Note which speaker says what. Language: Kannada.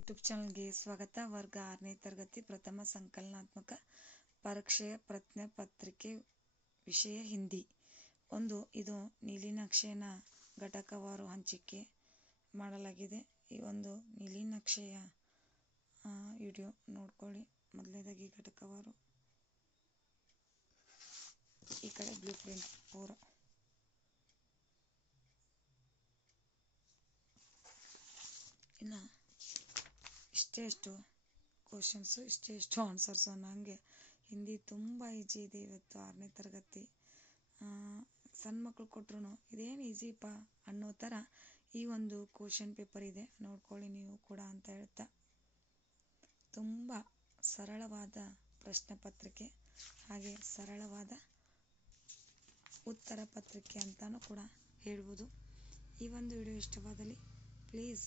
Speaker 1: ಯೂಟ್ಯೂಬ್ ಚಾನಲ್ಗೆ ಸ್ವಾಗತ. ವರ್ಗ ಆರನೇ ತರಗತಿ ಪ್ರಥಮ ಸಂಕಲನಾತ್ಮಕ ಪರೀಕ್ಷೆಯ ಪ್ರಜ್ಞೆ ಪತ್ರಿಕೆ ವಿಷಯ ಹಿಂದಿ. ಒಂದು, ಇದು ನೀಲಿನಕ್ಷೆನ ಘಟಕವಾರು ಹಂಚಿಕೆ ಮಾಡಲಾಗಿದೆ. ಈ ಒಂದು ನೀಲಿನಕ್ಷೆಯ ವಿಡಿಯೋ ನೋಡ್ಕೊಳ್ಳಿ. ಮೊದಲನೇದಾಗಿ ಘಟಕವಾರು. ಈ ಕಡೆ ಬ್ಲೂ ಪ್ರಿಂಟ್ ಪೂರ. ಇನ್ನು ಇಷ್ಟೇ ಇಷ್ಟು ಕ್ವಶನ್ಸು ಇಷ್ಟೇ ಇಷ್ಟು ಆನ್ಸರ್ಸು ಅನ್ನೋ ಹಾಗೆ ಹಿಂದಿ ತುಂಬ ಈಜಿ ಇದೆ ಇವತ್ತು ಆರನೇ ತರಗತಿ. ಸಣ್ಣ ಮಕ್ಕಳು ಕೊಟ್ರು ಇದೇನು ಈಸಿಪ್ಪ ಅನ್ನೋ ಥರ ಈ ಒಂದು ಕ್ವಶನ್ ಪೇಪರ್ ಇದೆ. ನೋಡ್ಕೊಳ್ಳಿ ನೀವು ಕೂಡ ಅಂತ ಹೇಳ್ತಾ. ತುಂಬ ಸರಳವಾದ ಪ್ರಶ್ನೆ ಪತ್ರಿಕೆ, ಹಾಗೆ ಸರಳವಾದ ಉತ್ತರ ಪತ್ರಿಕೆ ಅಂತಲೂ ಕೂಡ ಹೇಳ್ಬೋದು. ಈ ಒಂದು ವಿಡಿಯೋ ಇಷ್ಟವಾದಲ್ಲಿ ಪ್ಲೀಸ್